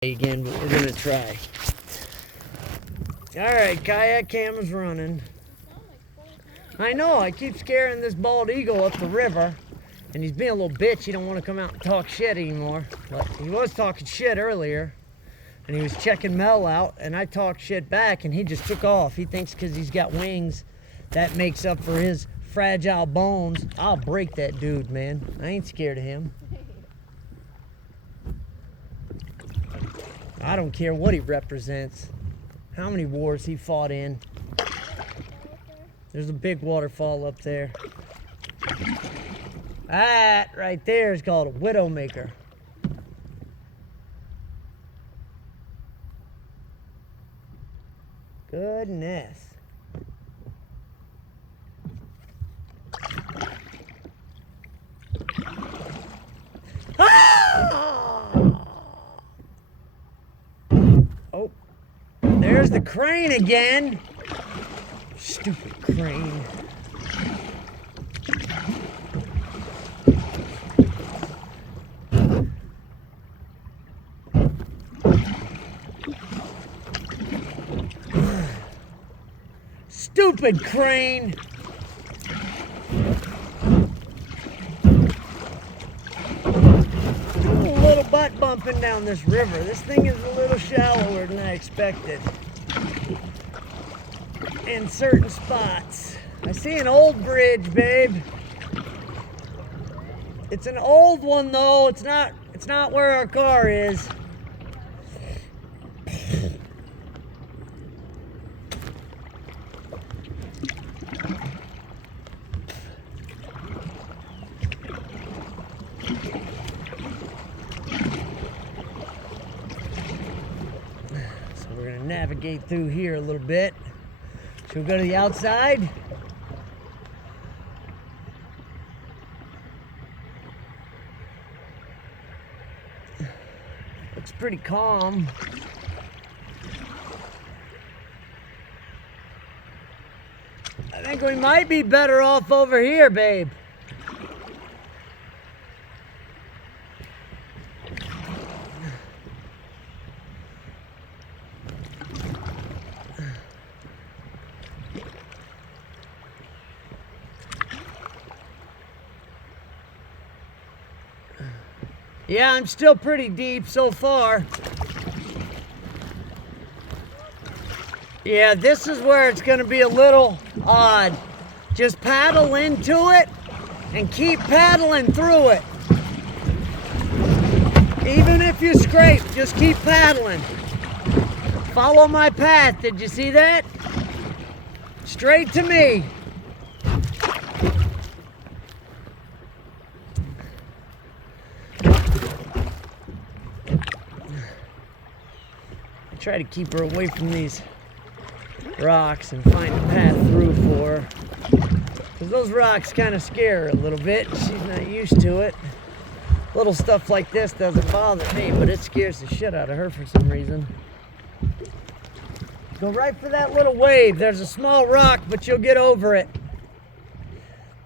Again, but we're gonna try. All right, kayak cam is running. I know, I keep scaring this bald eagle up the river, and he's being a little bitch. He don't want to come out and talk shit anymore. But he was talking shit earlier, and he was checking Mel out, and I talked shit back, and he just took off. He thinks because he's got wings, that makes up for his fragile bones. I'll break that dude, man. I ain't scared of him. I don't care what he represents, how many wars he fought in. There's a big waterfall up there. That right there is called a widowmaker. Goodness. Oh, there's the crane again. Stupid crane. Stupid crane. A little butt bumping down this river. This thing is a little shallower than I expected in certain spots. I see an old bridge, babe. It's an old one though. It's not where our car is. So we're gonna navigate through here a little bit. Should we go to the outside? Looks pretty calm. I think we might be better off over here, babe. Yeah, I'm still pretty deep so far. Yeah, this is where it's gonna be a little odd. Just paddle into it and keep paddling through it. Even if you scrape, just keep paddling. Follow my path, did you see that? Straight to me. Try to keep her away from these rocks and find a path through for her. Because those rocks kind of scare her a little bit. She's not used to it. Little stuff like this doesn't bother me, but it scares the shit out of her for some reason. Go right for that little wave. There's a small rock, but you'll get over it.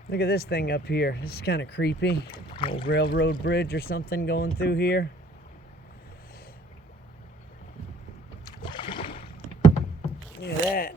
Look at this thing up here. This is kind of creepy. Old railroad bridge or something going through here. Look at that.